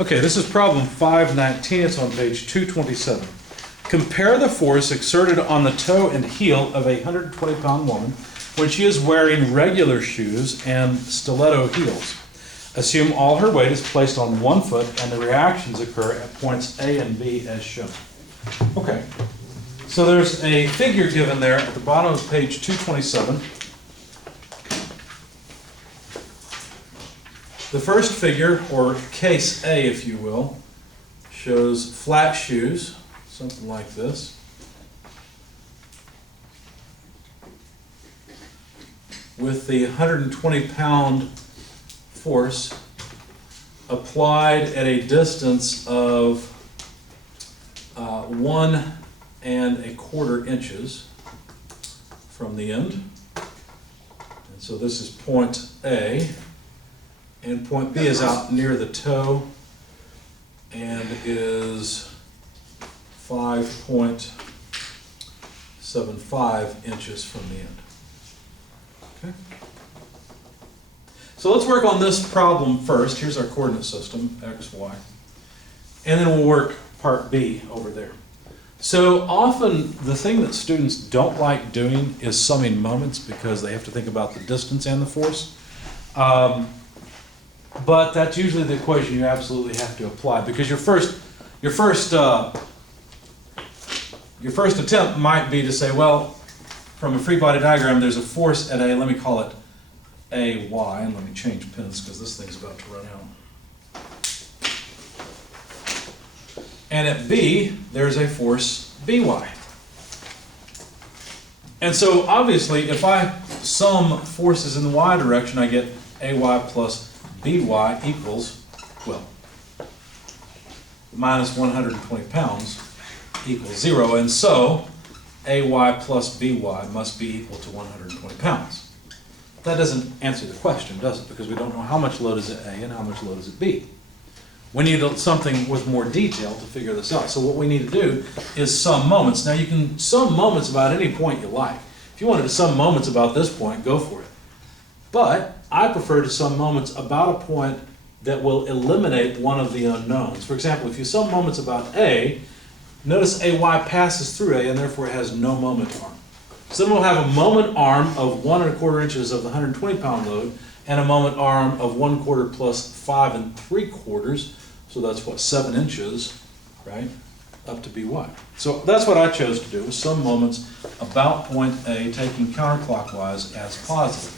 Okay, this is problem 519. It's on page 227. Compare the force exerted on the toe and heel of a 120-pound woman when she is wearing regular shoes and stiletto heels. Assume all her weight is placed on one foot and the reactions occur at points A and B as shown. Okay, so there's a figure given there at the bottom of page 227. The first figure, or case A if you will, shows flat shoes, something like this, with the 120-pound force applied at a distance of 1¼ inches from the end. And so this is point A. And point B is out near the toe and is 5.75 inches from the end. Okay. So let's work on this problem first. Here's our coordinate system, x, y. And then we'll work part B over there. So often the thing that students don't like doing is summing moments because they have to think about the distance and the force. But that's usually the equation you absolutely have to apply, because your first attempt might be to say, well, from a free body diagram, there's a force at A, let me call it AY, and let me change pens because this thing's about to run out. And at B, there's a force BY. And so obviously, if I sum forces in the Y direction, I get AY plus BY equals, well, minus 120 pounds equals 0, and so AY plus BY must be equal to 120 pounds. That doesn't answer the question, does it? Because we don't know how much load is at A and how much load is at B. We need something with more detail to figure this out. So what we need to do is sum moments. Now you can sum moments about any point you like. If you wanted to sum moments about this point, go for it. But I prefer to sum moments about a point that will eliminate one of the unknowns. For example, if you sum moments about A, notice AY passes through A and therefore it has no moment arm. So then we'll have a moment arm of 1¼ inches of the 120-pound load and a moment arm of 1/4 plus 5¾ so that's what, 7 inches, right, up to BY. So that's what I chose to do, was sum moments about point A, taking counterclockwise as positive.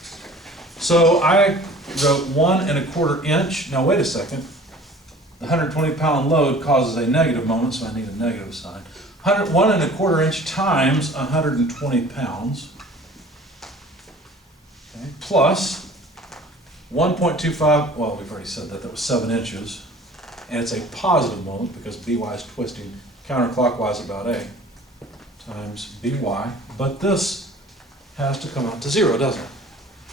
So I wrote 1¼ inch. Now wait a second. The 120-pound load causes a negative moment, so I need a negative sign. 1¼ inch times 120 pounds, okay, plus 1.25, well, we've already said that was 7 inches. And it's a positive moment because BY is twisting counterclockwise about A times BY. But this has to come out to 0, doesn't it?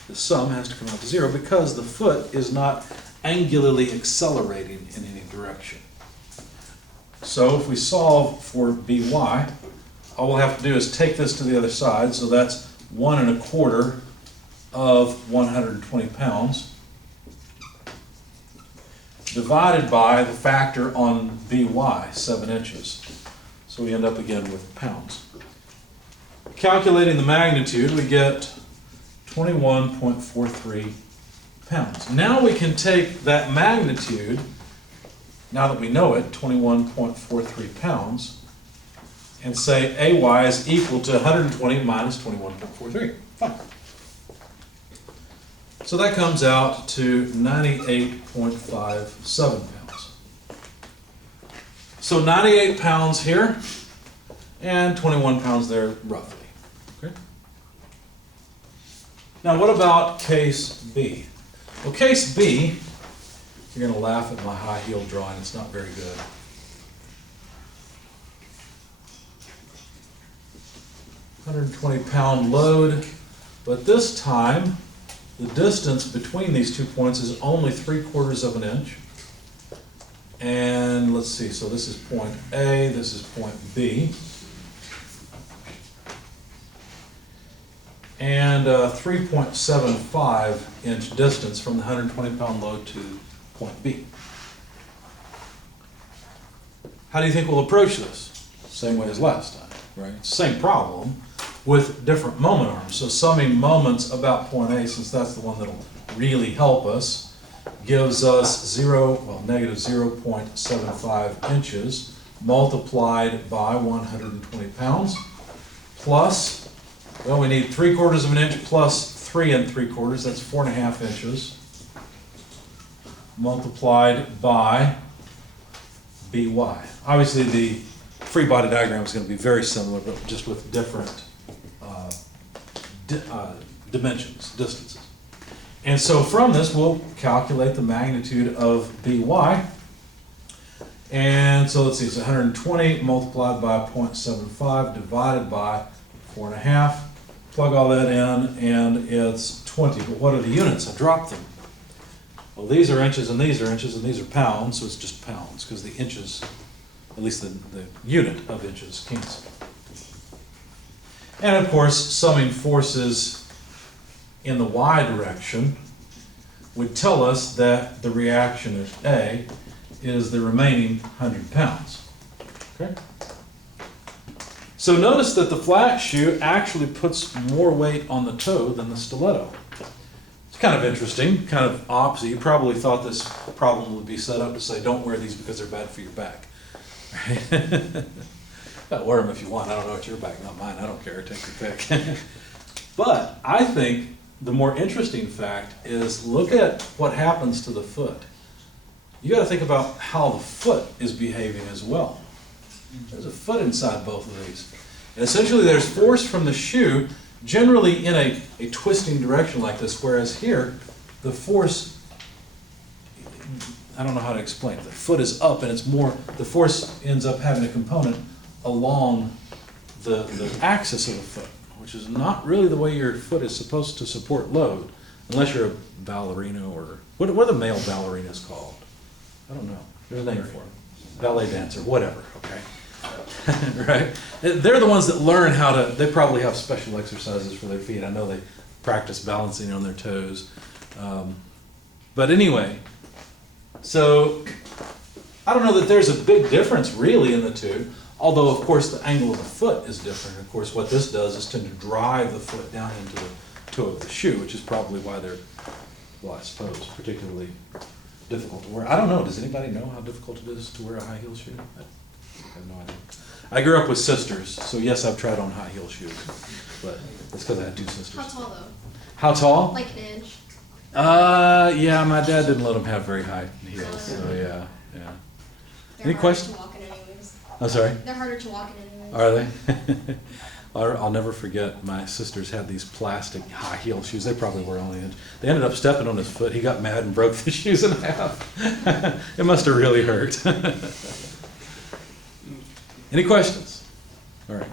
The sum has to come out to 0 because the foot is not angularly accelerating in any direction. So if we solve for BY, all we'll have to do is take this to the other side. So that's 1¼ of 120 pounds divided by the factor on BY, 7 inches. So we end up again with pounds. Calculating the magnitude, we get 21.43 pounds. Now we can take that magnitude, now that we know it, 21.43 pounds, and say AY is equal to 120 minus 21.43. Fine. So that comes out to 98.57 pounds. So 98 pounds here and 21 pounds there roughly. Okay. Now what about case B? Well, case B, you're going to laugh at my high heel drawing. It's not very good. £120-pound load, but this time the distance between these 2 points is only 3/4 inch. And let's see, so this is point A, this is point B. And 3.75 inch distance from the 120-pound load to point B. how do you think we'll approach this? Same way as last time, right? Same problem with different moment arms. So summing moments about point A, since that's the one that'll really help us, gives us negative 0.75 inches multiplied by 120 pounds plus, well, we need 3/4 of an inch plus 3 3/4, that's 4.5 inches multiplied by by. Obviously the free body diagram is going to be very similar, but just with different dimensions, distances. And so from this, we'll calculate the magnitude of by. And so let's see, it's 120 multiplied by 0.75 divided by 4.5. Plug all that in, and it's 20. But what are the units? I dropped them. Well, these are inches, and these are inches, and these are pounds, so it's just pounds, because the inches, at least the unit of inches, cancel. And of course, summing forces in the y direction would tell us that the reaction at A is the remaining 100 pounds. Okay? So notice that the flat shoe actually puts more weight on the toe than the stiletto. It's kind of interesting, kind of opposite. You probably thought this problem would be set up to say, don't wear these because they're bad for your back. Right? Wear them if you want. I don't know, it's your back, not mine. I don't care. Take your pick. But I think the more interesting fact is look at what happens to the foot. You got to think about how the foot is behaving as well. There's a foot inside both of these. And essentially there's force from the shoe generally in a twisting direction like this, whereas here the force, I don't know how to explain it. The foot is up and it's more, the force ends up having a component along the axis of the foot, which is not really the way your foot is supposed to support load, unless you're a ballerina or, what are the male ballerinas called? I don't know. There's a name for them. Ballet dancer, whatever, okay? Right? They're the ones that learn how to, they probably have special exercises for their feet. I know they practice balancing on their toes. But anyway, so I don't know that there's a big difference really in the two, although of course the angle of the foot is different. Of course what this does is tend to drive the foot down into the toe of the shoe, which is probably why they're, well, I suppose, particularly difficult to wear. I don't know, does anybody know how difficult it is to wear a high heel shoe? I have no idea. I grew up with sisters, so yes, I've tried on high heel shoes, but that's because I had two sisters. How tall though? How tall? Like an inch? Yeah, my dad didn't let them have very high heels, so yeah. They're Any harder questions? to walk in anyways. I'm sorry? They're harder to walk in anyways. Are they? I'll never forget, my sisters had these plastic high heel shoes. They probably were only an inch. They ended up stepping on his foot. He got mad and broke the shoes in half. It must have really hurt. Any questions? All right.